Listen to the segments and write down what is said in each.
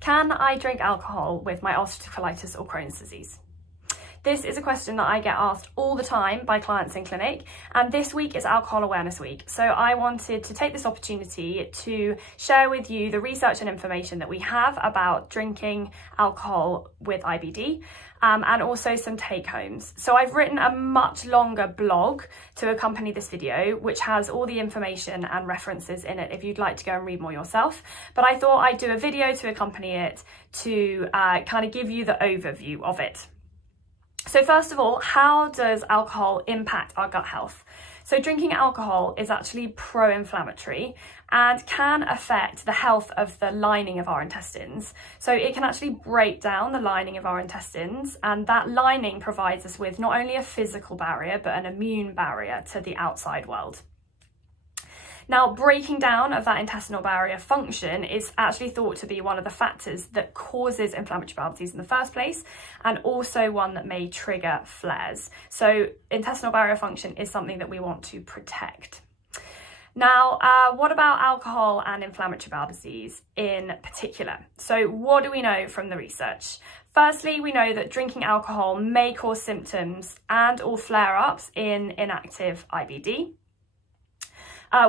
Can I drink alcohol with my ulcerative colitis or Crohn's disease? This is a question that I get asked all the time by clients in clinic, and this week is Alcohol Awareness Week. So I wanted to take this opportunity to share with you the research and information that we have about drinking alcohol with IBD, and also some take-homes. So I've written a much longer blog to accompany this video, which has all the information and references in it if you'd like to go and read more yourself. But I thought I'd do a video to accompany it to kind of give you the overview of it. So first of all, how does alcohol impact our gut health? So drinking alcohol is actually pro-inflammatory and can affect the health of the lining of our intestines. So it can actually break down the lining of our intestines, and that lining provides us with not only a physical barrier, but an immune barrier to the outside world. Now, breaking down of that intestinal barrier function is actually thought to be one of the factors that causes inflammatory bowel disease in the first place, and also one that may trigger flares. So intestinal barrier function is something that we want to protect. Now, what about alcohol and inflammatory bowel disease in particular? So what do we know from the research? Firstly, we know that drinking alcohol may cause symptoms and or flare-ups in inactive IBD.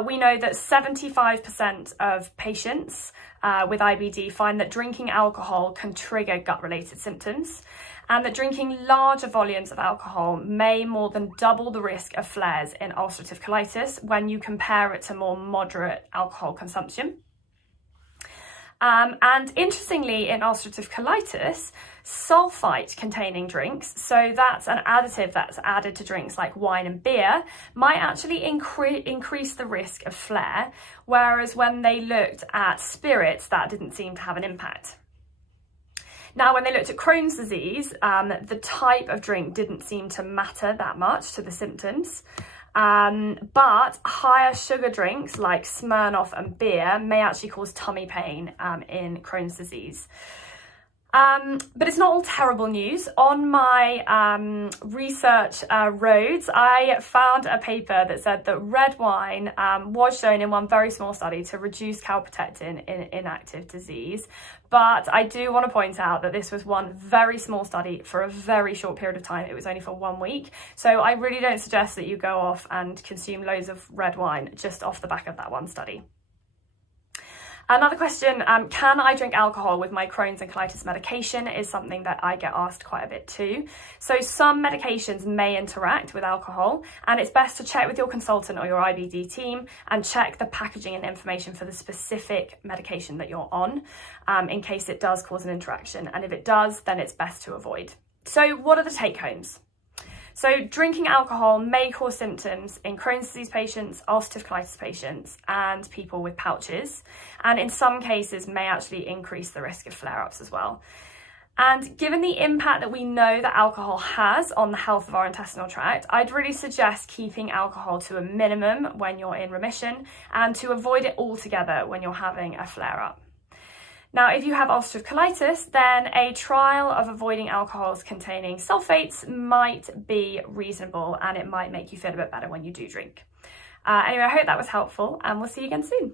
We know that 75% of patients with IBD find that drinking alcohol can trigger gut-related symptoms, and that drinking larger volumes of alcohol may more than double the risk of flares in ulcerative colitis when you compare it to more moderate alcohol consumption. And interestingly, in ulcerative colitis, sulfite-containing drinks, so that's an additive that's added to drinks like wine and beer, might actually increase the risk of flare, whereas when they looked at spirits, that didn't seem to have an impact. Now, when they looked at Crohn's disease, the type of drink didn't seem to matter that much to the symptoms. But higher sugar drinks like Smirnoff and beer may actually cause tummy pain in Crohn's disease. But it's not all terrible news. On my research roads, I found a paper that said that red wine was shown in one very small study to reduce calprotectin in inactive disease. But I do want to point out that this was one very small study for a very short period of time. It was only for 1 week. So I really don't suggest that you go off and consume loads of red wine just off the back of that one study. Another question, can I drink alcohol with my Crohn's and colitis medication, is something that I get asked quite a bit too. So some medications may interact with alcohol, and it's best to check with your consultant or your IBD team and check the packaging and information for the specific medication that you're on, in case it does cause an interaction. And if it does, then it's best to avoid. So what are the take-homes? So drinking alcohol may cause symptoms in Crohn's disease patients, ulcerative colitis patients, and people with pouches, and in some cases may actually increase the risk of flare-ups as well. And given the impact that we know that alcohol has on the health of our intestinal tract, I'd really suggest keeping alcohol to a minimum when you're in remission, and to avoid it altogether when you're having a flare-up. Now, if you have ulcerative colitis, then a trial of avoiding alcohols containing sulfates might be reasonable, and it might make you feel a bit better when you do drink. Anyway, I hope that was helpful, and we'll see you again soon.